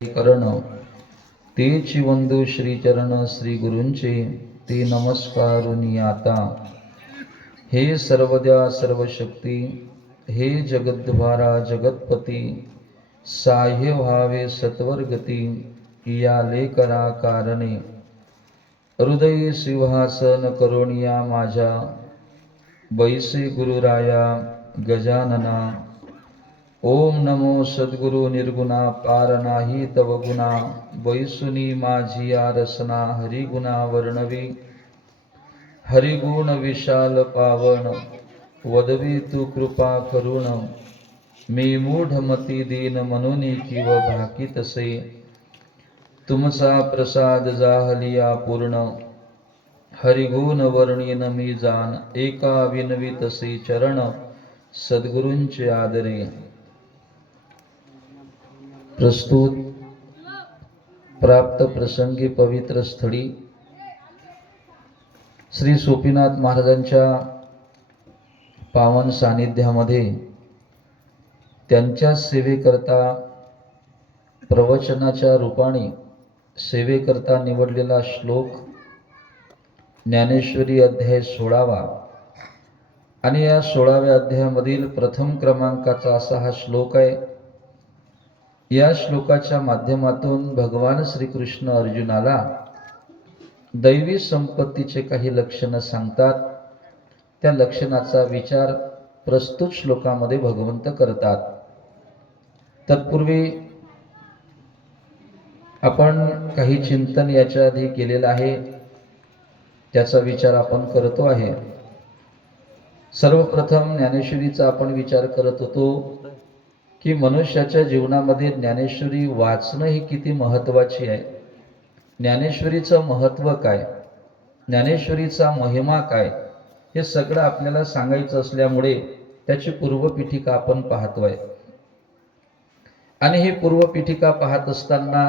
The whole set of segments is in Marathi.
करण तेची वंदू श्रीचरण श्री गुरूंचे ते नमस्कारुनी आता. हे सर्वद्या सर्वशक्ती, हे जगद्वारा जगतपती, साह्य व्हावे सत्वरगती, या लेकरा कारणे. हृदय सिंहासन करोनिया माझ्या, बैसे गुरुराया गजानना. ओम नमो सद्गुरु निर्गुणा पार नाही तव गुणा, बैसुनी माझी आरसना हरिगुणा वर्णवी. हरिगुण विशाल पावन, वदवी तू कृपा करुण. मी मूढमती दीन म्हणून किव भाकी तसे, तुमचा प्रसाद जाहलिया पूर्ण. हरिगुण वर्णीन मी जान, एका विनवी तसे चरण, सद्गुरूंचे आदरे. प्रस्तुत प्राप्त प्रसंगी पवित्र स्थळी श्री सोपीनाथ महाराजांच्या पावन सानिध्यामध्ये त्यांच्या सेवेकरता प्रवचनाच्या रूपाने सेवेकरता निवडलेला श्लोक ज्ञानेश्वरी अध्याय 16वा आणि या 16व्या अध्यायामधील प्रथम क्रमांकाचा असा हा श्लोक आहे. या श्लोकाच्या माध्यमातून भगवान श्रीकृष्ण अर्जुनाला दैवी संपत्तीचे काही लक्षणं सांगतात. त्या लक्षणाचा विचार प्रस्तुत श्लोकामध्ये भगवंत करतात. तत्पूर्वी आपण काही चिंतन याच्या आधी केलेलं आहे, त्याचा विचार आपण करतो आहे. सर्वप्रथम ज्ञानेश्वरीचा आपण विचार करत होतो की मनुष्याच्या जीवनामध्ये ज्ञानेश्वरी वाचणं ही किती महत्त्वाची आहे. ज्ञानेश्वरीचं महत्त्व काय, ज्ञानेश्वरीचा महिमा काय, हे सगळं आपल्याला सांगायचं असल्यामुळे त्याची पूर्वपीठिका आपण पाहतोय. आणि ही पूर्वपीठिका पाहत असताना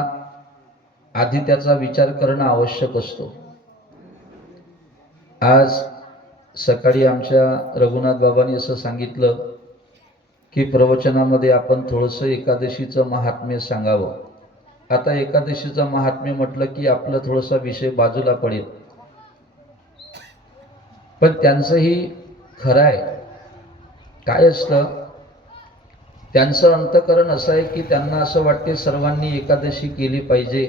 आधी त्याचा विचार करणं आवश्यक असतो. आज सकाळी आमच्या रघुनाथ बाबांनी असं सांगितलं की प्रवचनामध्ये आपण थोडंसं एकादशीचं महात्म्य सांगावं. आता एकादशीचं महात्म्य म्हटलं की आपलं थोडासा विषय बाजूला पडेल, पण त्यांचंही खरं आहे. काय असतं, त्यांचं अंतःकरण असं आहे की त्यांना असं वाटते सर्वांनी एकादशी केली पाहिजे,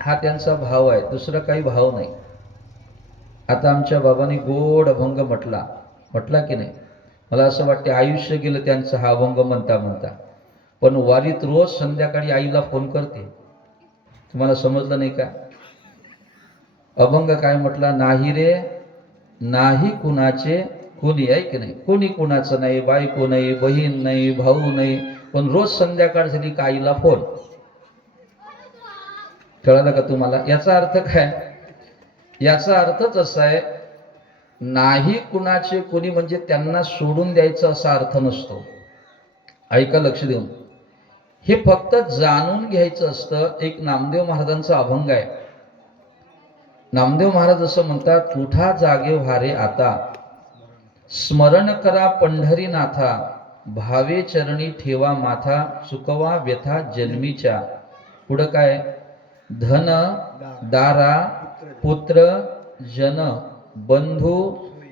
हा त्यांचा भाव आहे, दुसरा काही भाव नाही. आता आमच्या बाबांनी गोड अभंग म्हटला की नाही. मला असं वाटते आयुष्य गेलं त्यांचं हा अभंग म्हणता म्हणता, पण वारीत रोज संध्याकाळी आईला फोन करते. तुम्हाला समजलं नाही का? अभंग काय म्हटला, नाही रे नाही कुणाचे कोणी, आहे की नाही, कोणी कुणाचं नाही, बायको नाही, बहीण नाही, भाऊ नाही, पण रोज संध्याकाळ झाली का आईला फोन. कळलं का तुम्हाला याचा अर्थ काय? याचा अर्थच असा आहे, नाही कुणाचे कोणी म्हणजे त्यांना सोडून द्यायचं असा अर्थ नसतो. ऐका लक्ष देऊन, हे फक्त जाणून घ्यायचं असतं. एक नामदेव महाराजांचा अभंग आहे. नामदेव महाराज असं म्हणतात, उठा जागे व्हारे आता, स्मरण करा पंढरीनाथा, भावे चरणी ठेवा माथा, चुकवा व्यथा जन्मीच्या. पुढं काय, धन दारा पुत्र जन बंधू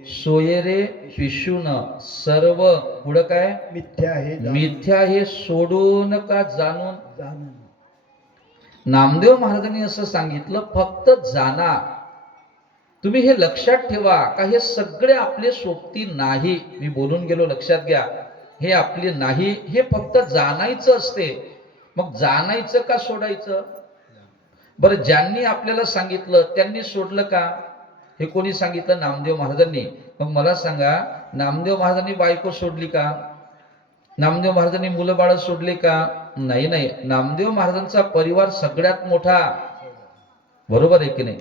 सोयरे पिशून सर्व. पुढं काय, मिथ्या हे सोडून का जाणून. नामदेव महाराजांनी असं सांगितलं, फक्त जाणा. तुम्ही हे लक्षात ठेवा का हे सगळे आपले सोबती नाही. मी बोलून गेलो, लक्षात घ्या, हे आपले नाही, हे फक्त जाणायचं असते. मग जाणायचं का सोडायचं? बरं, ज्यांनी आपल्याला सांगितलं त्यांनी सोडलं का? हे कोणी सांगितलं? नामदेव महाराजांनी. मग मला सांगा, नामदेव महाराजांनी बायको सोडली का? नामदेव महाराजांनी मुलं बाळ सोडली का? नाही नाही. नामदेव महाराजांचा परिवार सगळ्यात मोठा, बरोबर आहे की नाही?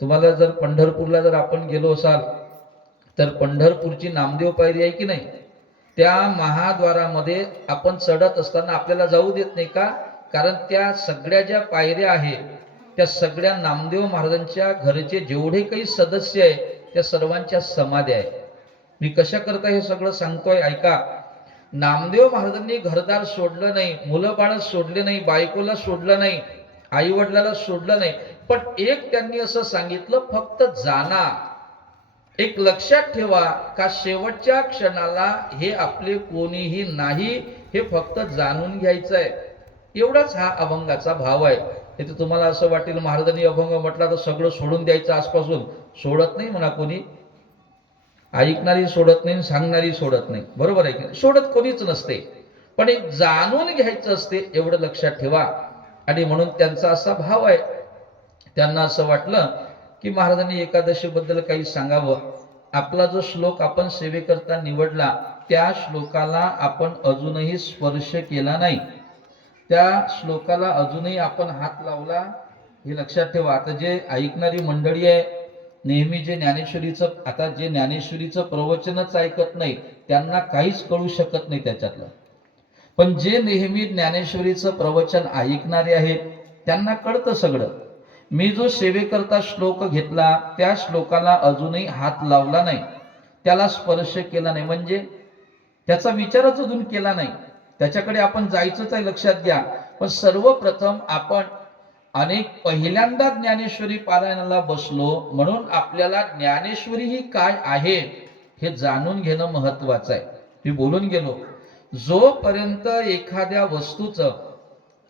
तुम्हाला जर पंढरपूरला जर आपण गेलो असाल तर पंढरपूरची नामदेव पायरी आहे की नाही, त्या महाद्वारामध्ये आपण चढत असताना आपल्याला जाऊ देत नाही का? कारण त्या सगळ्या ज्या पायऱ्या आहेत त्या सगळ्या नामदेव महाराजांच्या घरचे जेवढे काही सदस्य आहे त्या सर्वांच्या समाध्या आहे. मी कशा करता हे सगळं सांगतोय ऐका. नामदेव महाराजांनी घरदार सोडलं नाही, मुलं बाळ सोडले नाही, बायकोला सोडलं नाही, आई वडिलाला सोडलं नाही, पण एक त्यांनी असं सांगितलं, फक्त जाना. एक लक्षात ठेवा का शेवटच्या क्षणाला हे आपले कोणीही नाही, हे फक्त जाणून घ्यायचं आहे. एवढाच हा अभंगाचा भाव आहे. इथे तुम्हाला असं वाटेल महाराजांनी अभंग म्हटला तर सगळं सोडून द्यायचं आजपासून. सोडत नाही म्हणा कोणी, ऐकणारी सोडत नाही, सांगणारी सोडत नाही, बरोबर आहे की? सोडत कोणीच नसते, पण एक जाणून घ्यायचं असते, एवढं लक्षात ठेवा. आणि म्हणून त्यांचा असा भाव आहे. त्यांना असं वाटलं की महाराजांनी एकादशी बद्दल काही सांगावं. आपला जो श्लोक आपण सेवेकरता निवडला, त्या श्लोकाला आपण अजूनही स्पर्श केला नाही, त्या श्लोकाला अजूनही आपण हात लावला, हे लक्षात ठेवा. आता जे ऐकणारी मंडळी आहे, नेहमी जे ज्ञानेश्वरीचं, आता जे ज्ञानेश्वरीचं प्रवचनच ऐकत नाही त्यांना काहीच कळू शकत नाही त्याच्यातलं, पण जे नेहमी ज्ञानेश्वरीचं प्रवचन ऐकणारे आहेत त्यांना कळतं सगळं. मी जो सेवेकरता श्लोक घेतला त्या श्लोकाला अजूनही हात लावला नाही, त्याला स्पर्श केला नाही, म्हणजे त्याचा विचारच अजून केला नाही. त्याच्याकडे आपण जायचंच आहे, लक्षात घ्या. पण सर्वप्रथम आपण पहिल्यांदा ज्ञानेश्वरी पारायणाला बसलो, म्हणून आपल्याला ज्ञानेश्वरी ही काय आहे हे जाणून घेणं महत्वाचं आहे. मी बोलून गेलो, जोपर्यंत एखाद्या वस्तूचं,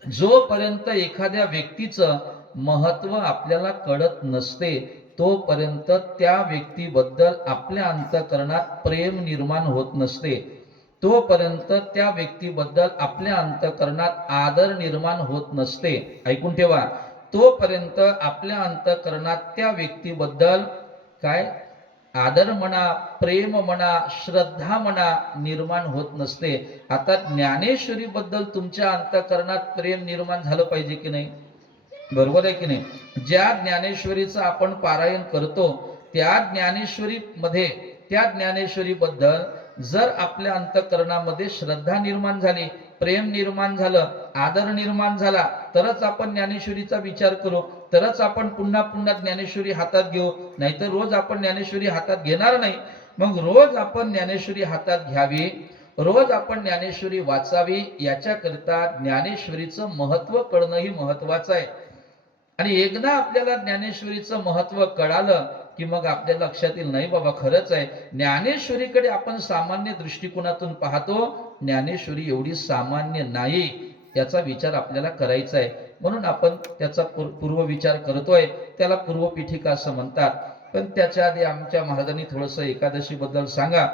जोपर्यंत एखाद्या व्यक्तीचं महत्व आपल्याला कळत नसते, तोपर्यंत त्या व्यक्तीबद्दल आपल्या अंतःकरणात प्रेम निर्माण होत नसते, तोपर्यंत त्या व्यक्तीबद्दल आपल्या अंतःकरणात आदर निर्माण होत नसते. ऐकून ठेवा, तोपर्यंत आपल्या अंतःकरणात त्या व्यक्तीबद्दल काय आदर म्हणा, प्रेम म्हणा, श्रद्धा म्हणा निर्माण होत नसते. आता ज्ञानेश्वरी बद्दल तुमच्या अंतःकरणात प्रेम निर्माण झालं पाहिजे की नाही, बरोबर आहे की नाही? ज्या ज्ञानेश्वरीचं आपण पारायण करतो त्या ज्ञानेश्वरी मध्ये, त्या ज्ञानेश्वरी बद्दल जर आपल्या अंतःकरणामध्ये श्रद्धा निर्माण झाली, प्रेम निर्माण झालं, आदर निर्माण झाला, तरच आपण ज्ञानेश्वरीचा विचार करू, तरच आपण पुन्हा पुन्हा ज्ञानेश्वरी हातात घेऊ. नाहीतर रोज आपण ज्ञानेश्वरी हातात घेणार नाही. मग रोज आपण ज्ञानेश्वरी हातात घ्यावी, रोज आपण ज्ञानेश्वरी वाचावी. याच्याकरिता ज्ञानेश्वरीचं महत्व कळणं ही महत्वाचं आहे. आणि एकदा आपल्याला ज्ञानेश्वरीचं महत्व कळालं की मग आपल्या लक्षात येईल, नाही बाबा खरंच आहे, ज्ञानेश्वरीकडे आपण सामान्य दृष्टिकोनातून पाहतो, ज्ञानेश्वरी एवढी सामान्य नाही, याचा विचार आपल्याला करायचा आहे. म्हणून आपण त्याचा पूर्व विचार करतोय, त्याला पूर्वपीठिका असं म्हणतात. पण त्याच्या आधी आमच्या महाराजांनी थोडंसं एकादशी बद्दल सांगा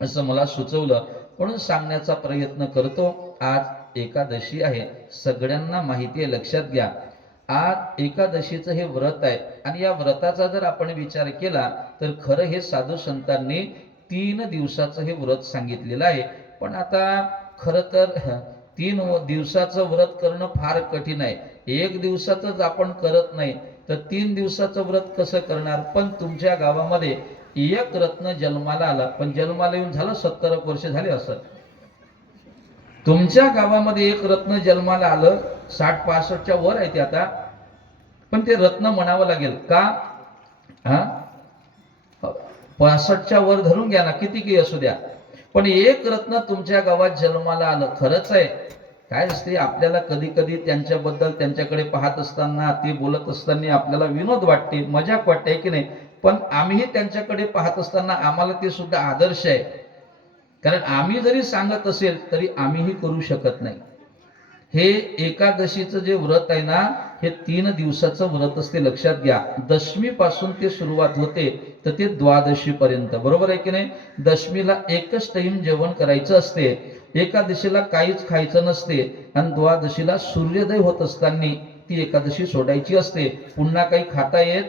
असं मला सुचवलं, म्हणून सांगण्याचा प्रयत्न करतो. आज एकादशी आहे, सगळ्यांना माहिती आहे, लक्षात घ्या. आज एकादशीचं हे व्रत आहे, आणि या व्रताचा जर आपण विचार केला तर खरं हे साधू संतांनी 3 दिवसाचं हे व्रत सांगितलेलं आहे. पण आता खरं तर 3 दिवसाचं व्रत करणं फार कठीण आहे. 1 दिवसाचंच आपण करत नाही तर 3 दिवसाचं व्रत कसं करणार? पण तुमच्या गावामध्ये एक रत्न जन्माला आला, पण जन्माला येऊन झालं 70 वर्ष झाले असं. तुमच्या गावामध्ये एक रत्न जन्माला आलं, 60-65च्या वर आहे ते आता, पण ते रत्न म्हणावं लागेल का? 65च्या वर धरून घ्या ना, किती की असू द्या, पण एक रत्न तुमच्या गावात जन्माला आलं. खरंच आहे. काय असते, आपल्याला कधी कधी त्यांच्याबद्दल, त्यांच्याकडे पाहत असताना, ते बोलत असताना आपल्याला विनोद वाटते, मजाक वाटते की नाही? पण आम्हीही त्यांच्याकडे पाहत असताना आम्हाला ते सुद्धा आदर्श आहे. कारण आम्ही जरी सांगत असेल तरी आम्हीही करू शकत नाही. हे एकादशीचं जे व्रत आहे ना, हे 3 दिवसाचं व्रत असते, लक्षात घ्या. दशमी पासून ते सुरुवात होते तर ते द्वादशी पर्यंत, बरोबर आहे की नाही? दशमीला एकच टाइम जेवण करायचं असते, एकादशीला काहीच खायचं नसते, आणि द्वादशीला सूर्योदय होत असताना ती एकादशी सोडायची असते, पुन्हा काही खाता येत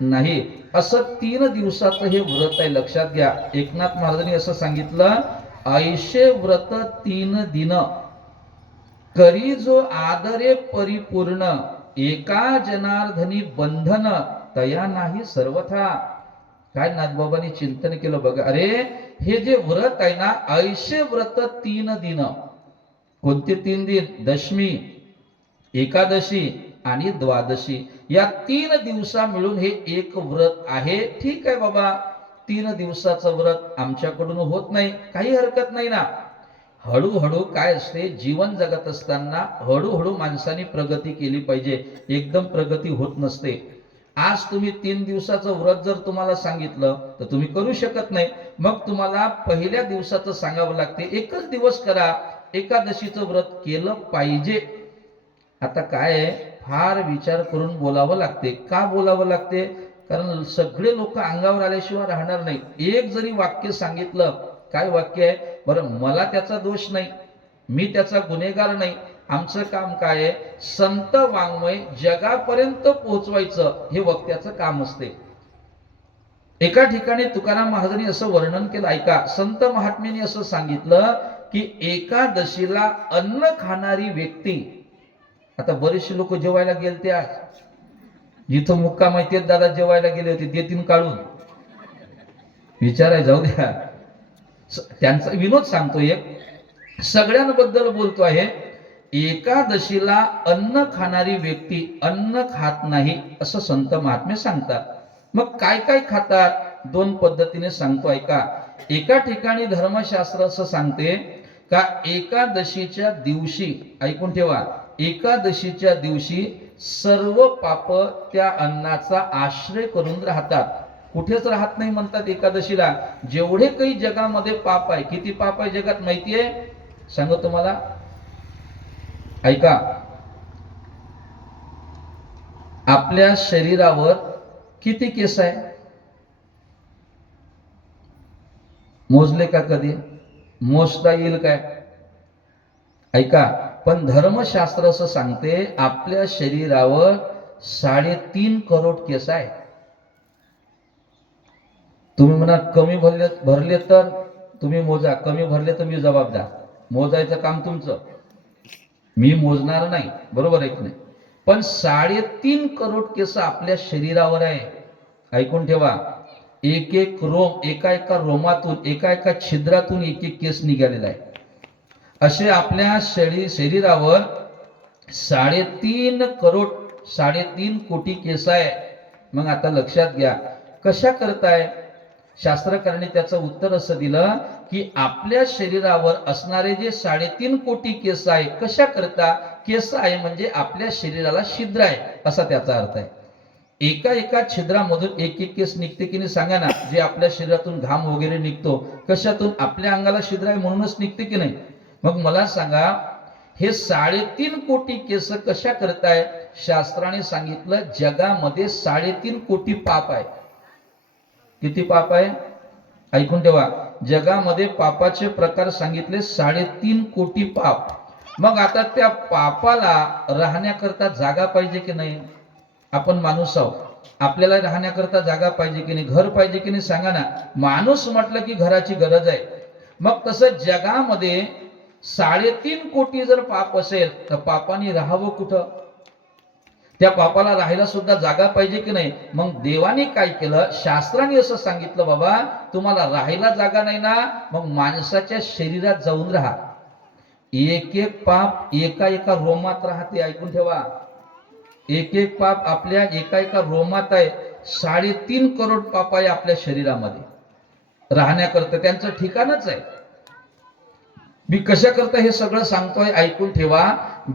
नाही. असं 3 दिवसाचं हे व्रत आहे, लक्षात घ्या. एकनाथ महाराजांनी असं सांगितलं, ऐशे व्रत 3 दिन करी जो आदरे परिपूर्ण, एका जनार्दनी बंधन तया नाही सर्वथा. काय नाथबाबांनी चिंतन केलं बघा. अरे हे जे व्रत आहे ना, ऐशे व्रत 3 दिन. कोणते 3 दिन? दशमी, एकादशी आणि द्वादशी, या 3 दिवसा मिळून हे एक व्रत आहे. ठीक आहे बाबा, 3 दिवसाचं व्रत आमच्याकडून होत नाही, काही हरकत नाही ना. हळूहळू काय असते, जीवन जगत असताना हळूहळू माणसाने प्रगती केली पाहिजे, एकदम प्रगती होत नसते. आज तुम्ही 3 दिवसाचं व्रत जर तुम्हाला सांगितलं तर तुम्ही करू शकत नाही, मग तुम्हाला पहिल्या दिवसाचं सांगावं लागते, एकच दिवस करा, एकादशीचं व्रत केलं पाहिजे. आता काय आहे, फार विचार करून बोलावं लागते. का बोलावं लागते? कारण सगळे लोक अंगावर आल्याशिवाय राहणार नाही. एक जरी वाक्य सांगितलं, काय वाक्य आहे बरं, मला त्याचा दोष नाही, मी त्याचा गुन्हेगार नाही, आमचं काम काय आहे, संत वाङ्मय जगापर्यंत पोहोचवायचं, हे वक्त्याचं काम असते. एका ठिकाणी तुकाराम महाराजांनी असं वर्णन केलं, ऐका. संत महात्म्यांनी असं सांगितलं की एकादशीला अन्न खाणारी व्यक्ती, आता बरेचसे लोक जेवायला गेलते, आज जिथं मुक्का माहिती दादा जेवायला गेले होते, देतीन काढून, विचाराय जाऊ द्या, त्यांचा विनोद सांगतो, एक सगळ्यांबद्दल बोलतो आहे. एकादशीला अन्न खाणारी व्यक्ती अन्न खात नाही असं संत महात्मे सांगतात. मग काय काय खातात, 2 पद्धतीने सांगतो, ऐका. एका ठिकाणी धर्मशास्त्र असं सांगते का एकादशीच्या दिवशी, ऐकून ठेवा, एकादशीच्या दिवशी सर्व पाप त्या अन्नाचा आश्रय करून राहतात. कुठेच राहत नाही म्हणतात एकादशीला. जेवढे काही जगामध्ये पाप आहे, किती पाप आहे जगात माहिती आहे, सांगतो तुम्हाला, ऐका. आपल्या शरीरावर किती केस आहे, मोजले का कधी? मोजता येईल काय? ऐका. पण धर्मशास्त्र असं सांगते, आपल्या शरीरावर 3.5 करोड केस आहे. तुम्ही म्हणा कमी भरले तर तुम्ही मोजा, कमी भरले तर मी जबाबदार, मोजायचं काम तुमचं, मी मोजणार नाही, बरोबर आहे की नाही? पण 3.5 करोड केस आपल्या शरीरावर आहे. ऐकून ठेवा. एक एक रोम, एका एका रोमातून, एका एका छिद्रातून एक एक केस निघालेला आहे. असे आपल्या शरीरावर 3.5 करोड, 3.5 कोटी केस आहे. मग आता लक्षात घ्या, कशा करताय? शास्त्रकारांनी त्याचं उत्तर असं दिलं की आपल्या शरीरावर असणारे जे 3.5 कोटी केस आहे, कशा करता केस आहे म्हणजे आपल्या शरीराला छिद्र आहे, असा त्याचा अर्थ आहे. एका एका छिद्रामधून एक एक केस निघते की नाही, सांगा ना. जे आपल्या शरीरातून घाम वगैरे निघतो, कशातून? आपल्या अंगाला छिद्र आहे म्हणूनच निघते की नाही? मग मला सांगा, हे 3.5 कोटी केस कशा करताय? शास्त्राने सांगितलं, जगामध्ये 3.5 कोटी पाप आहे. किती पाप आहे? ऐकून ठेवा. जगामध्ये पापाचे प्रकार सांगितले 3.5 कोटी पाप. मग आता त्या पापाला राहण्याकरता जागा पाहिजे की नाही? आपण माणूस आहोत, आपल्याला राहण्याकरता जागा पाहिजे की नाही, घर पाहिजे की नाही, सांगा ना. माणूस म्हटलं की घराची गरज आहे. मग तसं जगामध्ये 3.5 कोटी जर पाप असेल तर पापाने राहावं कुठं? त्या पापाला राहायला सुद्धा जागा पाहिजे की नाही? मग देवाने काय केलं? शास्त्राने असं सांगितलं, बाबा तुम्हाला राहायला जागा नाही ना, मग माणसाच्या शरीरात जाऊन राहा. एक एक पाप एका एका रोमात राहते. ऐकून ठेवा. एक एक पाप आपल्या एका एका रोमात आहे. 3.5 करोड पाप आहे आपल्या शरीरामध्ये राहण्याकरता, त्यांचं ठिकाणच आहे. मी कशा करता हे सगळं सांगतोय, ऐकून ठेवा.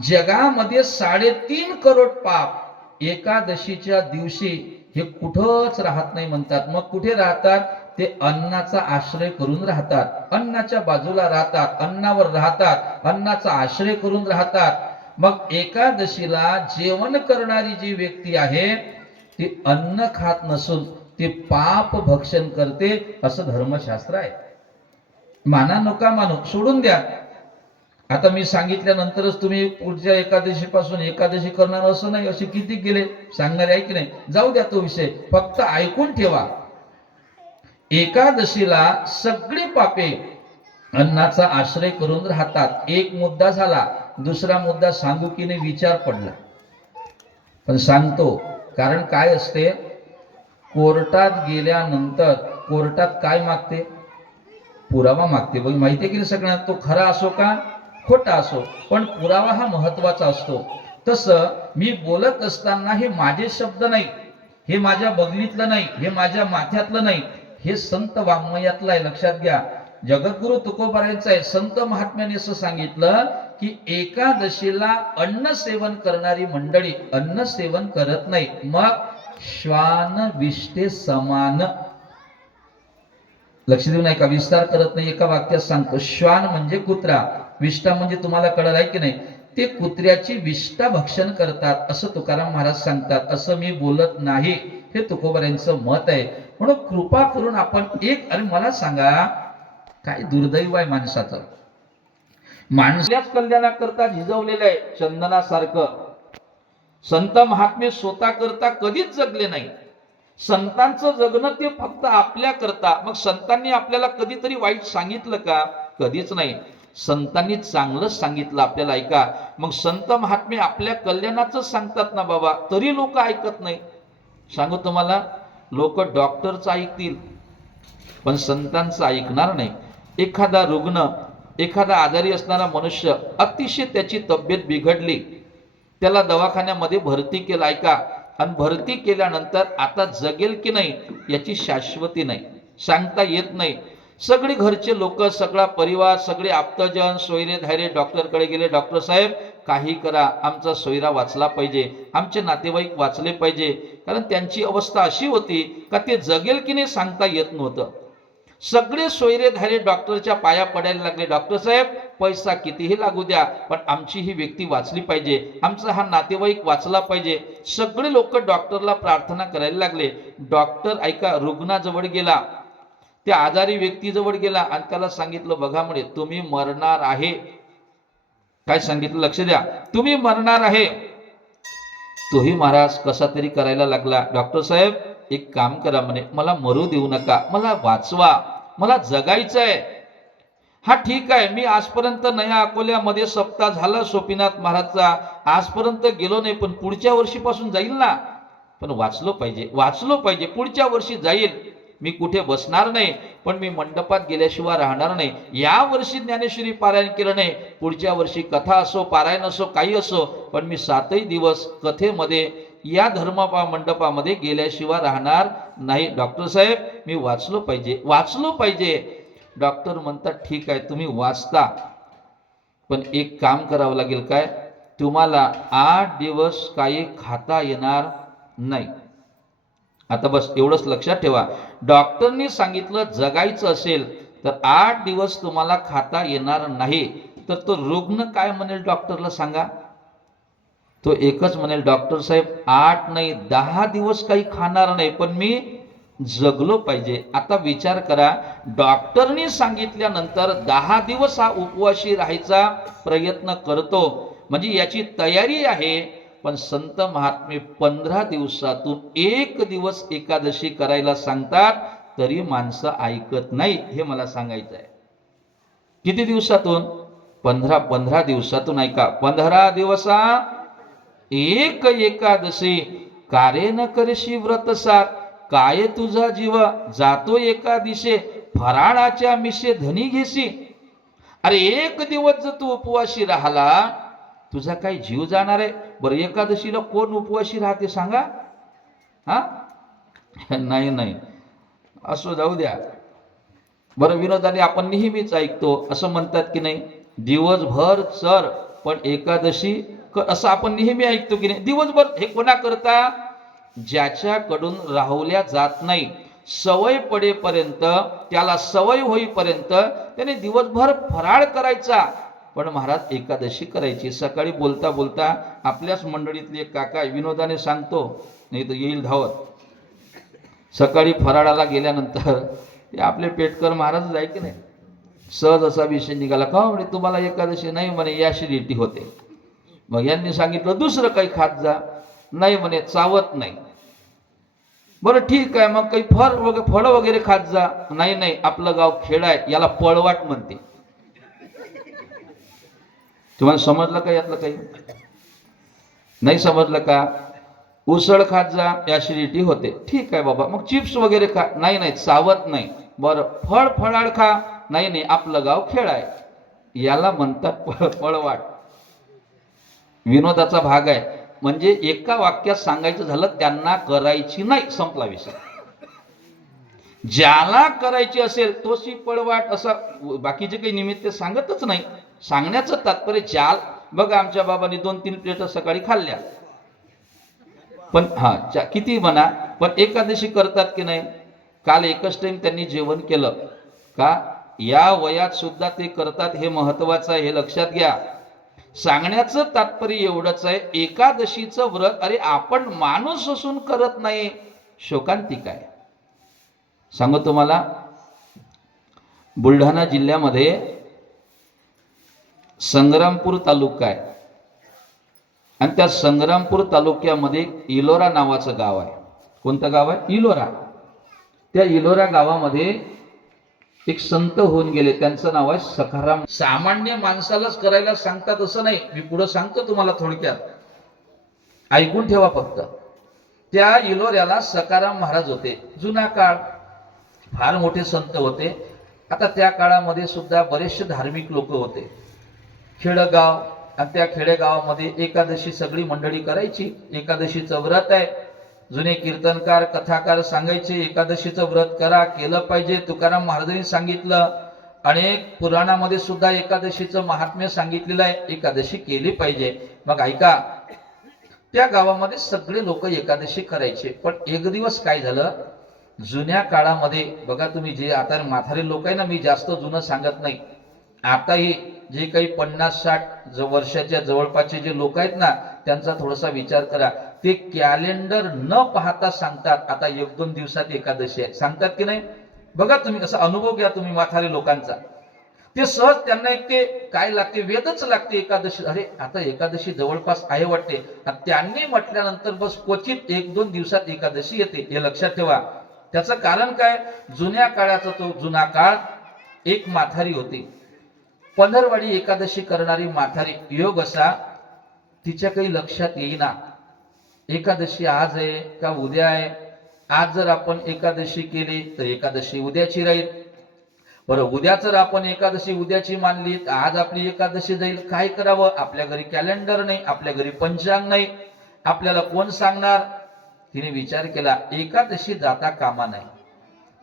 जगामध्ये 3.5 करोड पाप एकादशीच्या दिवशी हे कुठंच राहत नाही म्हणतात. मग कुठे राहतात? ते अन्नाचा आश्रय करून राहतात, अन्नाच्या बाजूला राहतात, अन्नावर राहतात, अन्नाचा आश्रय करून राहतात. मग एकादशीला जेवण करणारी जी व्यक्ती आहे ती अन्न खात नसून ती पाप भक्षण करते, असं धर्मशास्त्र आहे. माना नका मानू, सोडून द्या. आता मी सांगितल्यानंतरच तुम्ही पुढच्या एकादशी पासून एकादशी करणार असं नाही, असे किती गेले सांगणारे आहे की नाही? जाऊ द्या तो विषय, फक्त ऐकून ठेवा. एकादशीला सगळी पापे अन्नाचा आश्रय करून राहतात. एक मुद्दा झाला. दुसरा मुद्दा सांगू की नाही विचार पडला, पण सांगतो. कारण काय असते, कोर्टात गेल्यानंतर कोर्टात काय मागते? पुरावा मागते. बघ माहिती आहे की सगळ्यांना, तो खरा असो का खोटा असो, पण पुरावा हा महत्वाचा असतो. तसं मी बोलत असताना हे माझे शब्द नाही, हे माझ्या बगलीतलं नाही, हे माझ्या माथ्यातलं नाही, हे संत वाङ्मयातलं आहे. लक्षात घ्या. जगद्गुरु तुकोबारायांचं आहे. संत महात्म्याने असं सांगितलं की एकादशीला अन्न सेवन करणारी मंडळी अन्न सेवन करत नाही, मग श्वान विष्टे समान. लक्ष देऊ नये का, विस्तार करत नाही, एका वाक्यात सांगतो. श्वान म्हणजे कुत्रा, विष्ठा म्हणजे तुम्हाला कळलं आहे की नाही, ते कुत्र्याची विष्ठा भक्षण करतात असं तुकाराम महाराज सांगतात. असं मी बोलत नाही, हे तुकोबारायांचं मत आहे. म्हणून कृपा करून आपण अरे मला सांगा, काय दुर्दैव आहे माणसाचं. माणसाल्याच कल्याणाकरता झिजवलेलं आहे चंदनासारखं. संत महात्मे स्वतः करता कधीच जगले नाही. संतांचं जगणं ते फक्त आपल्या करता. मग संतांनी आपल्याला कधीतरी वाईट सांगितलं का? कधीच नाही. संतांनी चांगलंच सांगितलं आपल्याला, ऐका. मग संत महात्मे आपल्या कल्याणाचं सांगतात ना बाबा, तरी लोक ऐकत नाही. सांगू तुम्हाला, लोक डॉक्टरचं ऐकतील पण संतांचं ऐकणार नाही. एखादा रुग्ण, एखादा आजारी असणारा मनुष्य, अतिशय त्याची तब्येत बिघडली, त्याला दवाखान्यामध्ये भरती केलं, ऐका, आणि भरती केल्यानंतर आता जगेल की नाही याची शाश्वती नाही, सांगता येत नाही. सगळे घरचे लोक, सगळा परिवार, सगळे आप्तजन, सोयरे धायरे डॉक्टरकडे गेले. डॉक्टर साहेब काही करा, आमचा सोयरा वाचला पाहिजे, आमचे नातेवाईक वाचले पाहिजे. कारण त्यांची अवस्था अशी होती का ते जगेल की नाही सांगता येत नव्हतं. सगळे सोयरे धायरे डॉक्टरच्या पाया पडायला लागले. डॉक्टर साहेब पैसा कितीही लागू द्या, पण आमची ही व्यक्ती वाचली पाहिजे, आमचा हा नातेवाईक वाचला पाहिजे. सगळे लोक डॉक्टरला प्रार्थना करायला लागले. डॉक्टर, ऐका, रुग्णाजवळ गेला, त्या आजारी व्यक्तीजवळ गेला आणि त्याला सांगितलं, बघा म्हणे, तुम्ही मरणार आहे. काय सांगितलं? लक्ष द्या, तुम्ही मरणार आहे. तोही महाराज कसा तरी करायला लागला. डॉक्टर साहेब एक काम करा म्हणे, मला मरू देऊ नका, मला वाचवा, मला जगायचंय. हा ठीक आहे, मी आजपर्यंत नया अकोल्यामध्ये सप्ताह झाला सोपीनाथ महाराजचा, आजपर्यंत गेलो नाही, पण पुढच्या वर्षीपासून जाईल ना. पण वाचलो पाहिजे, वाचलो पाहिजे, पुढच्या वर्षी जाईल. मी कुठे बसणार नाही, पण मी मंडपात गेल्याशिवाय राहणार नाही. या वर्षी ज्ञानेश्वरी पारायण केलं नाही, पुढच्या वर्षी कथा असो, पारायण असो, काही असो, पण मी 7ही दिवस कथेमध्ये या मंडपामध्ये गेल्याशिवाय राहणार नाही. डॉक्टर साहेब मी वाचलो पाहिजे, वाचलो पाहिजे. डॉक्टर म्हणतात, ठीक आहे, तुम्ही वाचता, पण एक काम करावं लागेल. काय? तुम्हाला 8 दिवस काही खाता येणार नाही. आता बस एवढंच लक्षात ठेवा. डॉक्टरनी सांगितलं जगायचं असेल तर 8 दिवस तुम्हाला खाता येणार नाही. तर तो रुग्ण काय म्हणेल डॉक्टरला सांगा? तो एकच म्हणेल, डॉक्टर साहेब 8 नाही 10 दिवस काही खाणार नाही, पण मी जगलो पाहिजे. आता विचार करा, डॉक्टरनी सांगितल्यानंतर 10 दिवस हा उपवासी राहायचा प्रयत्न करतो, म्हणजे याची तयारी आहे. पण संत महात्मे 15 दिवसातून 1 दिवस एकादशी करायला सांगतात, तरी माणसं ऐकत नाही. हे मला सांगायचं आहे. किती दिवसातून? 15 दिवसातून. ऐका, 15 दिवसा 1 एकादशी, कार्य न करशी व्रतसार, काय तुझा जीव जातो एका दिशे, फराळाच्या मिशे धनी घेशी. अरे 1 दिवस जर तू उपवासी राहिला, तुझा काही जीव जाणार आहे? बरं, एकादशीला कोण उपवासी राहते सांगा? हा नाही नाही, असं जाऊ द्या. बरं, विनोदाने आपण नेहमीच ऐकतो, असं म्हणतात की नाही, दिवसभर चर पण एकादशी असं आपण नेहमी ऐकतो की नाही? दिवसभर हे कोणा करता? ज्याच्याकडून राहुल्या जात नाही, सवय पडेपर्यंत, त्याला सवय होईपर्यंत त्याने दिवसभर फराळ करायचा. पण महाराज एकादशी करायची. सकाळी बोलता बोलता आपल्याच मंडळीतले एक काका विनोदाने सांगतो, नाही तर येईल धावत, सकाळी फराळाला गेल्यानंतर ते आपले पेटकर महाराज जाय की नाही, सहज असा विषय निघाला, का म्हणे तुम्हाला एकादशी? नाही म्हणे, ॲसिडिटी होते. मग यांनी सांगितलं दुसरं काही खात जा. नाही म्हणे, चावत नाही. बरं ठीक आहे, मग काही फळ वगैरे खात जा. नाही नाही, आपलं गाव खेड आहे, याला पळवाट म्हणते. तुम्हाला समजलं का यातलं काही? नाही समजलं का? उसळ खात जा, ॲसिडिटी होते. ठीक आहे बाबा, मग चिप्स वगैरे खा. नाही नाही, चावत नाही. बरं, फळाळ खा. नाही नाही, आपलं गाव खेळ आहे, याला म्हणतात पळवाट. विनोदाचा भाग आहे. म्हणजे एका वाक्यात सांगायचं झालं, त्यांना करायची नाही, संपला विषय. ज्याला करायची असेल तोशी पळवाट असा बाकीचे काही निमित्त सांगतच नाही. सांगण्याचं तात्पर्य ज्या बघा आमच्या बाबांनी 2-3 प्लेट सकाळी खाल्ल्या, पण किती म्हणा, पण एकादशी करतात की नाही? काल एकच टाइम त्यांनी जेवण केलं का? या वयात सुद्धा ते करतात, हे महत्वाचं आहे, हे लक्षात घ्या. सांगण्याचं तात्पर्य एवढंच आहे, एकादशीचं व्रत अरे आपण माणूस असून करत नाही, शोकांतिक आहे. सांगू तुम्हाला, बुलढाणा जिल्ह्यामध्ये संग्रामपूर तालुका आहे आणि त्या संग्रामपूर तालुक्यामध्ये इलोरा नावाचं गाव आहे. कोणतं गाव आहे? इलोरा. त्या इलोरा गावामध्ये एक संत होऊन गेले, त्यांचं नाव आहे सखाराम. सामान्य माणसालाच करायला सांगतात असं नाही, मी पुढे सांगतो तुम्हाला, थोडक्यात ऐकून ठेवा फक्त. त्या इलोऱ्याला सखाराम महाराज होते. जुना काळ, फार मोठे संत होते. आता त्या काळामध्ये सुद्धा बरेचसे धार्मिक लोक होते. खेडगाव, आणि त्या खेडेगावामध्ये एकादशी सगळी मंडळी करायची. एकादशीचं व्रत आहे. जुने कीर्तनकार कथाकार सांगायचे एकादशीचं व्रत करा, केलं पाहिजे. तुकाराम महाराजांनी सांगितलं, अनेक पुराणामध्ये सुद्धा एकादशीचं महात्म्य सांगितलेलं आहे, एकादशी केली पाहिजे. मग ऐका, त्या गावामध्ये सगळे लोक एकादशी करायचे. पण एक दिवस काय झालं, जुन्या काळामध्ये बघा तुम्ही, जे आता म्हातारे लोक आहे ना, मी जास्त जुनं सांगत नाही, आताही जे काही 50-60 वर्षाच्या जवळपासचे जे लोक आहेत ना, त्यांचा थोडासा विचार करा. ते कॅलेंडर न पाहता सांगतात आता 1-2 दिवसात एकादशी आहे, सांगतात की नाही? बघा तुम्ही, असा अनुभव घ्या तुम्ही म्हातारे लोकांचा. ते सहज त्यांना एक ते काय लागते, वेदच लागते एकादशी. अरे आता एकादशी जवळपास आहे वाटते, त्यांनी म्हटल्यानंतर बस क्वचित 1-2 दिवसात एकादशी येते, हे लक्षात ठेवा. त्याचं कारण काय? जुन्या काळाचा तो जुना काळ. एक म्हातारी होती, पंधरवाडी एकादशी करणारी म्हातारी. योग असा, तिच्या काही लक्षात येईना एकादशी आज आहे का उद्या आहे. आज जर आपण एकादशी केली तर एकादशी उद्याची राहील. बरं, उद्या जर आपण एकादशी उद्याची मानली तर आज आपली एकादशी जाईल. काय करावं? आपल्या घरी कॅलेंडर नाही, आपल्या घरी पंचांग नाही, आपल्याला कोण सांगणार? तिने विचार केला, एकादशी जाता कामा नाही.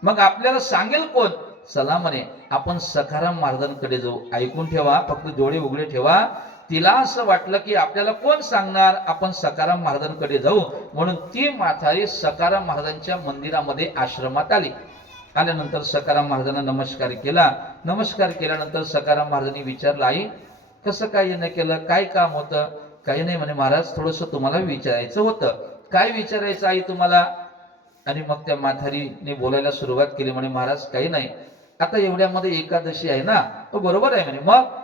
मग आपल्याला सांगेल कोण? चला म्हणे आपण सखाराम महाराजांकडे जाऊ. ऐकून ठेवा, फक्त डोळे उघडे ठेवा. तिला असं वाटलं की आपल्याला कोण सांगणार, आपण सखाराम महाराजांकडे जाऊ. म्हणून ती म्हातारी सखाराम महाराजांच्या मंदिरामध्ये आश्रमात आली. आल्यानंतर सखाराम महाराजांना नमस्कार केला. नमस्कार केल्यानंतर सखाराम महाराजांनी विचारलं, आई कसं काय येणं केलं, काय काम होतं? काही नाही म्हणे महाराज, थोडंसं तुम्हाला विचारायचं होतं. काय विचारायचं आई तुम्हाला? आणि मग त्या म्हातारीने बोलायला सुरुवात केली. म्हणे महाराज काही नाही, आता एवढ्यामध्ये एकादशी आहे ना, तो बरोबर आहे म्हणे. मग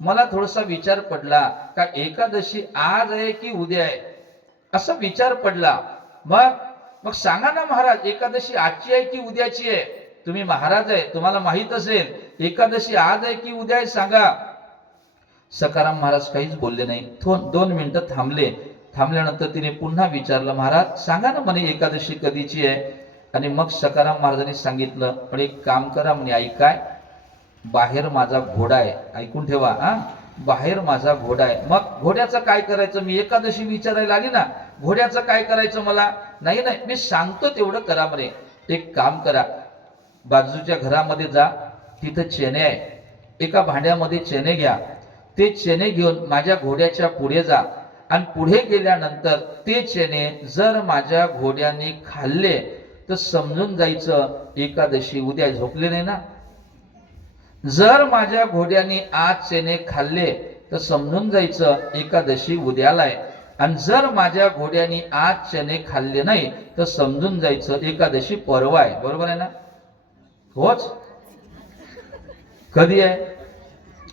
मला थोडासा विचार पडला का एकादशी आज आहे की उद्या आहे, असा विचार पडला. मग मग सांगा ना महाराज, एकादशी आजची आहे की उद्याची आहे? तुम्ही महाराज आहे, तुम्हाला माहित असेल, एकादशी आज आहे की उद्या आहे, सांगा. सखाराम महाराज काहीच बोलले नाही. 2 मिनिटं थांबले. थांबल्यानंतर तिने पुन्हा विचारलं, महाराज सांगा ना म्हणे एकादशी कधीची आहे? आणि मग सखाराम महाराजांनी सांगितलं, पण एक काम करा म्हणे आई, काय? बाहेर माझा घोडा आहे. ऐकून ठेवा, बाहेर माझा घोडा आहे. मग घोड्याचं काय करायचं? मी एकादशी विचारायला आली ना, घोड्याचं काय करायचं मला? नाही नाही, मी सांगतो तेवढं करा म्हणे. एक काम करा, बाजूच्या घरामध्ये जा, तिथं चेने आहे, एका भांड्यामध्ये चेने घ्या. ते चेने घेऊन माझ्या घोड्याच्या पुढे जा आणि पुढे गेल्यानंतर ते चेने जर माझ्या घोड्याने खाल्ले तर समजून जायचं एकादशी उद्या. झोपले नाही ना? जर माझ्या घोड्याने आज चेने खाल्ले तर समजून जायचं एकादशी उद्याला आहे. आणि जर माझ्या घोड्याने आज चेने खाल्ले नाही तर समजून जायचं एकादशी परवा आहे. बरोबर आहे ना? होच. कधी आहे?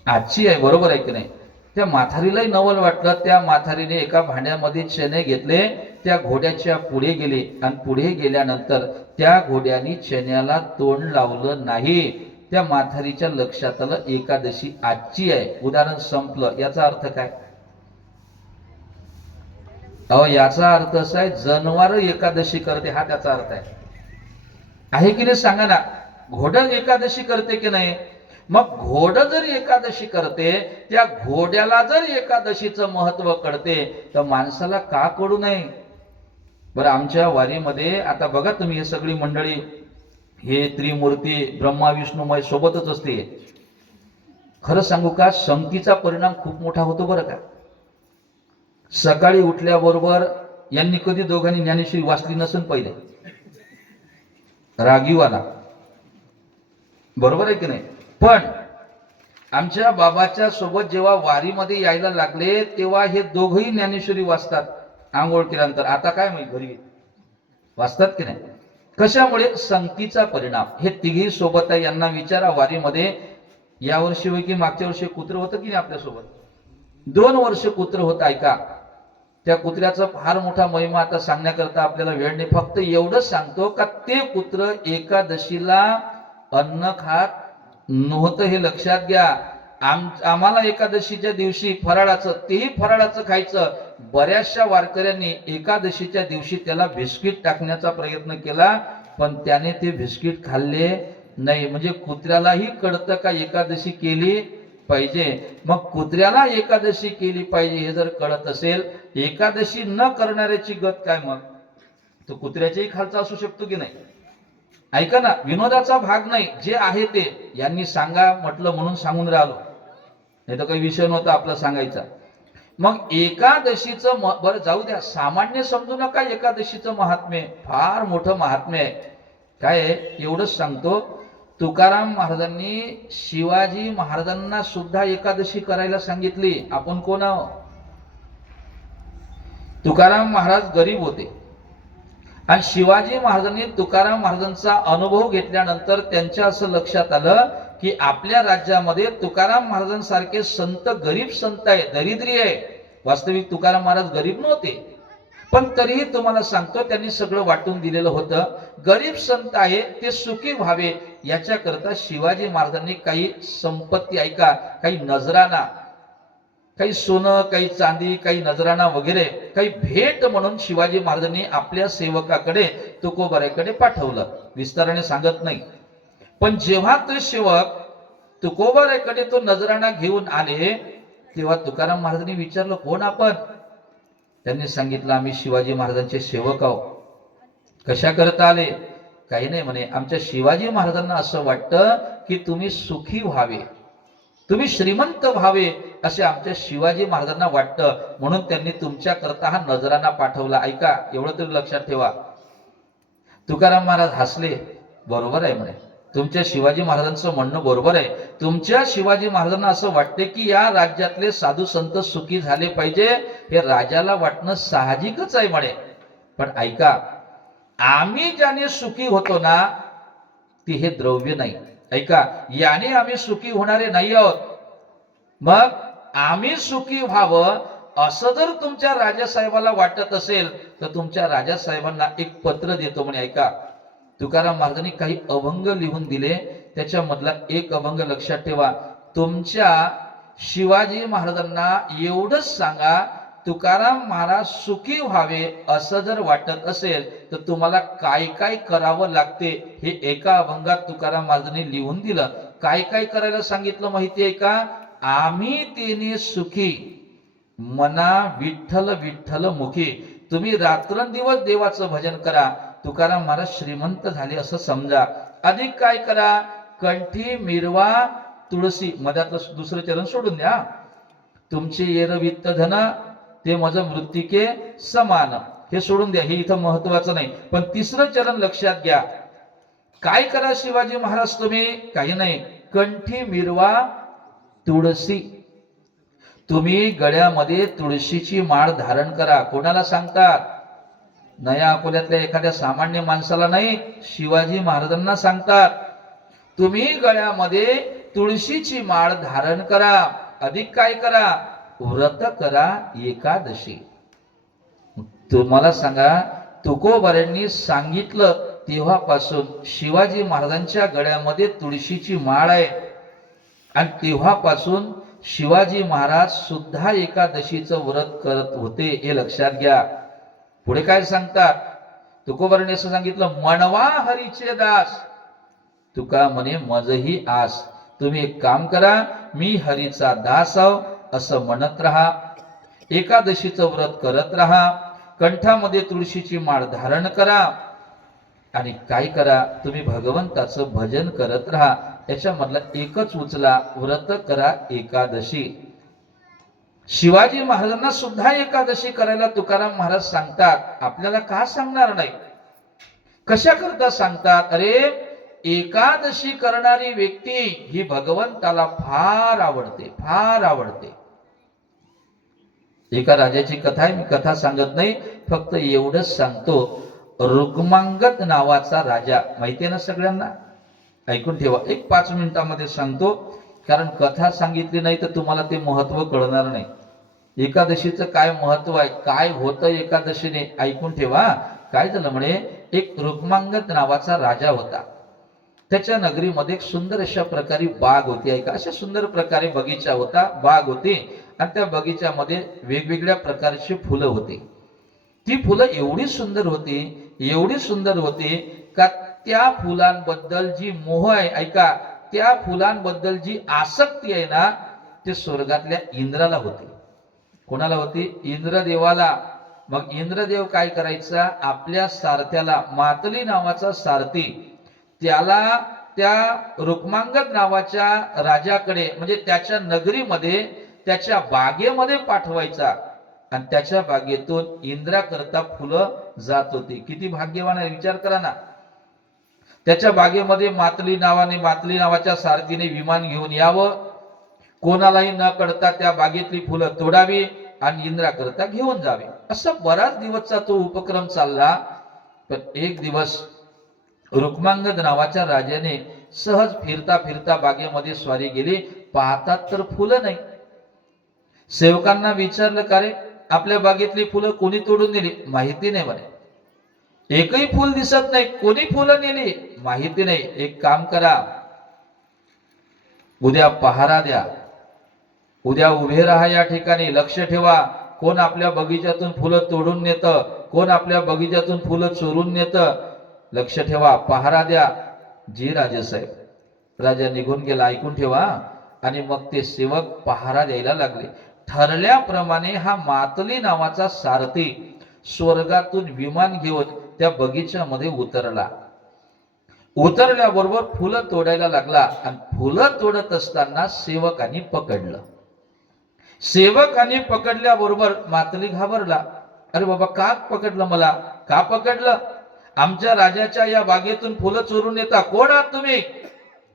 आजची आहे. बरोबर आहे की नाही? त्या म्हातारीलाही नवल वाटलं. त्या म्हातारीने एका भांड्यामध्ये चणे घेतले, त्या घोड्याच्या पुढे गेले आणि पुढे गेल्यानंतर त्या घोड्याने चण्याला तोंड लावलं नाही. त्या म्हातारीच्या लक्षात आलं एकादशी आजची आहे. उदाहरण संपलं. याचा अर्थ काय? अहो, याचा अर्थ असा आहे, जनावर एकादशी करते, हा त्याचा अर्थ आहे की नाही? सांगा ना, घोडं एकादशी करते की नाही? मग घोडं जर एकादशी करते, त्या घोड्याला जर एकादशीचं महत्व कळते, तर माणसाला का कळू नये? बरं, आमच्या वारीमध्ये आता बघा तुम्ही, हे सगळी मंडळी हे त्रिमूर्ती ब्रह्मा विष्णूमय सोबतच असते. खरं सांगू का, संगतीचा परिणाम खूप मोठा होतो बरं का. सकाळी उठल्याबरोबर यांनी कधी दोघांनी ज्ञानेश्वरी वाचली नसून पहिले, रागीवाला, बरोबर आहे की नाही. पण आमच्या बाबाच्या सोबत जेव्हा वारीमध्ये यायला लागले तेव्हा हे दोघही ज्ञानेश्वरी वाचतात आंघोळ केल्यानंतर. आता काय माहिती घरी वाचतात की नाही. कशामुळे? संगतीचा परिणाम. हे तिघी सोबत आहे. यांना विचारा वारीमध्ये यावर्षी होय की मागच्या वर्षी कुत्र होतं की नाही आपल्यासोबत, 2 वर्ष कुत्र होतं. ऐका, त्या कुत्र्याचा फार मोठा महिमा आता सांगण्याकरता आपल्याला वेळ नाही. फक्त एवढंच सांगतो का ते कुत्र एकादशीला अन्न खात नव्हतं, हे लक्षात घ्या. आम्हाला एकादशीच्या दिवशी फराळाचं, तेही फराळाचं खायचं. बऱ्याचशा वारकऱ्यांनी एकादशीच्या दिवशी त्याला बिस्किट टाकण्याचा प्रयत्न केला, पण त्याने ते बिस्किट खाल्ले नाही. म्हणजे कुत्र्यालाही कळतं का एकादशी केली पाहिजे. मग कुत्र्याला एकादशी केली पाहिजे हे जर कळत असेल, एकादशी न करणाऱ्याची गत काय मग? तो कुत्र्याच्याही खालचा असू शकतो की नाही. ऐका ना, विनोदाचा भाग नाही, जे आहे ते यांनी सांगा म्हटलं म्हणून सांगून राहिलो, नाही तर काही विषय नव्हता आपला सांगायचा. मग एकादशीचं बरं जाऊ द्या, सामान्य समजू नका. एकादशीचं महात्म्य फार मोठं महात्म्य आहे. काय आहे एवढंच सांगतो, तुकाराम महाराजांनी शिवाजी महाराजांना सुद्धा एकादशी करायला सांगितली. आपण कोण आहो? तुकाराम महाराज गरीब होते आणि शिवाजी महाराजांनी तुकाराम महाराजांचा अनुभव घेतल्यानंतर त्यांच्या असं लक्षात आलं की आपल्या राज्यामध्ये तुकाराम महाराजांसारखे संत गरीब संत आहे, दरिद्री आहे. वास्तविक तुकाराम महाराज गरीब नव्हते, पण तरीही तुम्हाला सांगतो त्यांनी सगळं वाटून दिलेलं होतं. गरीब संत आहे ते सुखी व्हावे याच्याकरता शिवाजी महाराजांनी काही संपत्ती, ऐका, काही नजराना, काही सोनं, काही चांदी, काही नजराना वगैरे काही भेट म्हणून शिवाजी महाराजांनी आपल्या सेवकाकडे तुकोबाराकडे पाठवलं. विस्ताराने सांगत नाही, पण जेव्हा तो सेवक तुकोबाराकडे तो नजराना घेऊन आले तेव्हा तुकाराम महाराजांनी विचारलं, कोण आपण? त्यांनी सांगितलं, आम्ही शिवाजी महाराजांचे सेवक आहोत. कशा करता आले? काही नाही म्हणे, आमच्या शिवाजी महाराजांना असं वाटतं की तुम्ही सुखी व्हावे, तुम्ही श्रीमंत व्हावे असे आमच्या शिवाजी महाराजांना वाटतं, म्हणून त्यांनी तुमच्या करता हा नजराना पाठवला. ऐका, एवढं तरी लक्षात ठेवा. तुकाराम महाराज हसले, बरोबर आहे म्हणे, तुमच्या शिवाजी महाराजांचं म्हणणं बरोबर आहे. तुमच्या शिवाजी महाराजांना असं वाटते की या राज्यातले साधू संत सुखी झाले पाहिजे, हे राजाला वाटणं साहजिकच आहे म्हणे. पण ऐका, आम्ही ज्याने सुखी होतो ना ती हे द्रव्य नाही. ऐका, याने आम्ही सुखी होणारे नाही आहोत. मग आम्ही सुखी व्हावं असं जर तुमच्या राजासाहेबाला वाटत असेल तर तुमच्या राजासाहेबांना एक पत्र देतो म्हणे. ऐका, तुकाराम महाराजांनी काही अभंग लिहून दिले, त्याच्यामधला एक अभंग लक्षात ठेवा. तुमच्या शिवाजी महाराजांना एवढंच सांगा, तुकाराम महाराज सुखी व्हावे असं जर वाटत असेल तर तुम्हाला काय काय करावं लागते हे एका अभंगात तुकाराम महाराजांनी लिहून दिलं. काय काय करायला सांगितलं माहिती आहे का? आम्ही तेने सुखी मना विठ्ठल विठ्ठल मुखी. तुम्ही रात्रंदिवस देवाचं भजन करा, तुकाराम महाराज श्रीमंत झाले असं समजा. अधिक काय करा? कंठी मिरवा तुळशी. मध्यातलं दुसरं चरण सोडून द्या. तुमचे येर वित्त धन ते माझं मृत्तिके समान, हे सोडून द्या, हे इथं महत्वाचं नाही. पण तिसरं चरण लक्षात घ्या. काय करा शिवाजी महाराज तुम्ही? काही नाही, कंठी मिरवा तुळशी. तुम्ही गळ्यामध्ये तुळशीची माळ धारण करा. कोणाला सांगतात? नया अकोल्यातल्या एखाद्या सामान्य माणसाला नाही, शिवाजी महाराजांना सांगतात. तुम्ही गळ्यामध्ये तुळशीची माळ धारण करा. अधिक काय करा? व्रत करा एकादशी. तुम्हाला सांगा, तुकोबारांनी सांगितलं तेव्हापासून शिवाजी महाराजांच्या गळ्यामध्ये तुळशीची माळ आहे आणि तेव्हापासून शिवाजी महाराज सुद्धा एकादशीचं व्रत करत होते, हे लक्षात घ्या. पुढे काय सांगतात? तुकोबारांनी असं सांगितलं, म्हणवा हरीचे दास. तुका म्हणे मजही आस. तुम्ही एक काम करा, मी हरीचा दास आहो असं म्हणत राहा, एकादशीचं व्रत करत राहा, कंठामध्ये तुळशीची माळ धारण करा. आणि काय करा, तुम्ही भगवंताचं भजन करत राहा. याच्यामधला एकच उचला, व्रत करा एकादशी. शिवाजी महाराजांना सुद्धा एकादशी करायला तुकाराम महाराज सांगतात. आपल्याला का सांगणार नाही? कशा करता सांगतात? अरे, एकादशी करणारी व्यक्ती ही भगवंताला फार आवडते, फार आवडते. एका राजाची कथा आहे, मी कथा सांगत नाही, फक्त एवढंच सांगतो. रुक्मांगद नावाचा राजा, माहिती आहे ना सगळ्यांना? ऐकून ठेवा, एक 5 मिनिटामध्ये सांगतो, कारण कथा सांगितली नाही तर तुम्हाला ते महत्व कळणार नाही. एकादशीचं काय महत्व आहे, काय होतं एकादशीने, ऐकून ठेवा. काय झालं म्हणे, एक रुक्मांगद नावाचा राजा होता. त्याच्या नगरीमध्ये एक सुंदर अशा प्रकारे बाग होती. ऐका, अशा सुंदर प्रकारे बगीचा होता, बाग होती, आणि त्या बगीच्यामध्ये वेगवेगळ्या प्रकारची फुलं होती. ती फुलं एवढी सुंदर होती, एवढी सुंदर होती का त्या फुलांबद्दल जी मोह आहे, ऐका, त्या फुलांबद्दल जी आसक्ती आहे ना, ते स्वर्गातल्या इंद्राला होती. कोणाला होती? इंद्रदेवाला. मग इंद्रदेव काय करायचा, आपल्या सारथ्याला, मातली नावाचा सारथी, त्याला त्या रुक्मांगद नावाच्या राजाकडे, म्हणजे त्याच्या नगरीमध्ये, त्याच्या बागेमध्ये पाठवायचा, आणि त्याच्या बागेतून इंद्राकरता फुलं जात होती. किती भाग्यवान आहे, विचार करा ना. त्याच्या बागेमध्ये मातली नावाच्या सारथीने विमान घेऊन यावं, कोणालाही न कळता त्या बागेतली फुलं तोडावी आणि इंद्राकरता घेऊन जावे. असा बराच दिवसचा तो उपक्रम चालला. पण एक दिवस रुक्मांगद नावाच्या राजाने सहज फिरता फिरता बागेमध्ये स्वारी गेली. पाहतात तर फुलं नाही. सेवकांना विचारलं, का रे, आपल्या बागेतली फुलं कोणी तोडून नेली? माहिती नाही म्हणे. एकही फुल दिसत नाही, कोणी फुलं नेली? माहिती नाही. एक काम करा, उद्या पहारा द्या, उद्या उभे राहा या ठिकाणी, लक्ष ठेवा, कोण आपल्या बगीच्यातून फुलं तोडून नेतं, कोण आपल्या बगीच्यातून फुलं चोरून नेतं, लक्ष ठेवा, पहारा द्या. जी राजेसाहेब. राजा निघून गेला, ऐकून ठेवा. आणि मग ते सेवक पहारा द्यायला लागले. ठरल्याप्रमाणे हा मातली नावाचा सारथी स्वर्गातून विमान घेऊन त्या बगीच्यामध्ये उतरला. उतरल्याबरोबर फुलं तोडायला लागला, आणि फुलं तोडत असताना सेवकांनी पकडलं. सेवकांनी पकडल्याबरोबर मातली घाबरला. अरे बाबा, का पकडलं मला? का पकडलं? आमच्या राजाच्या या बागेतून फुलं चोरून येता, कोण आहात तुम्ही?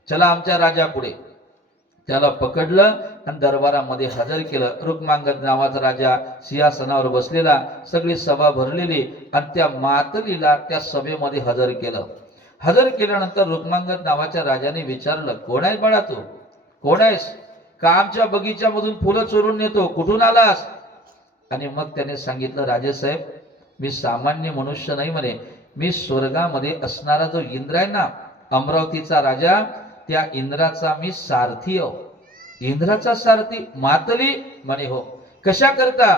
चला आमच्या राजा पुढे. त्याला पकडलं आणि दरबारामध्ये हजर केलं. रुक्मांगद नावाचा राजा सिंहासनावर बसलेला, सगळी सभा भरलेली, आणि त्या मातलीला त्या सभेमध्ये हजर केलं. हजर केल्यानंतर रुक्मांगद नावाच्या राजाने विचारलं, कोण आहे बाळा तू? कोण आहेस? का आमच्या बगीच्यामधून फुलं चोरून नेतो? कुठून आलास? आणि मग त्याने सांगितलं, राजेसाहेब, मी सामान्य मनुष्य नाही म्हणे, मी स्वर्गामध्ये असणारा जो इंद्र आहे ना, अमरावतीचा राजा, त्या इंद्राचा मी सारथी आहो. इंद्राचा सारथी? मातली? म्हणे हो. कशा करता?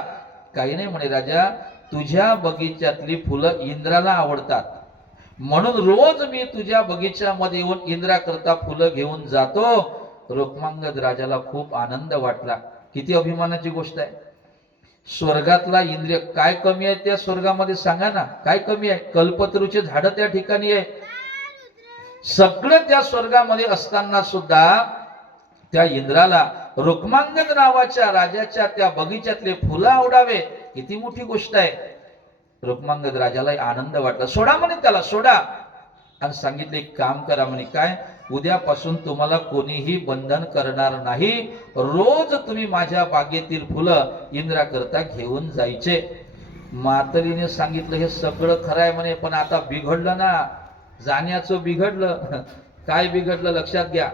काही नाही म्हणे राजा, तुझ्या बगीच्यातली फुलं इंद्राला आवडतात, म्हणून रोज मी तुझ्या बगीच्यामध्ये येऊन इंद्राकरता फुलं घेऊन जातो. रुक्मांगद राजाला खूप आनंद वाटला. किती अभिमानाची गोष्ट आहे. स्वर्गातला इंद्रिय, काय कमी आहे त्या स्वर्गामध्ये सांगा ना? काय कमी आहे? कल्पतरूचे झाड त्या ठिकाणी आहे, सगळं त्या स्वर्गामध्ये असताना सुद्धा त्या इंद्राला रुक्मांगद नावाच्या राजाच्या त्या बगीच्यातले फुलं आवडावे, किती मोठी गोष्ट आहे. रुक्मांगद राजाला आनंद वाटला. सोडा म्हणे त्याला, सोडा. आणि सांगितले, काम करा म्हणे. काय? उद्यापासून तुम्हाला कोणीही बंधन करणार नाही, रोज तुम्ही माझ्या बागेतील फुलं इंद्राकरता घेऊन जायचे. मातलीने सांगितलं, हे सगळं खरं आहे म्हणे, पण आता बिघडलं ना, जाण्याचं बिघडलं. काय बिघडलं लक्षात घ्या.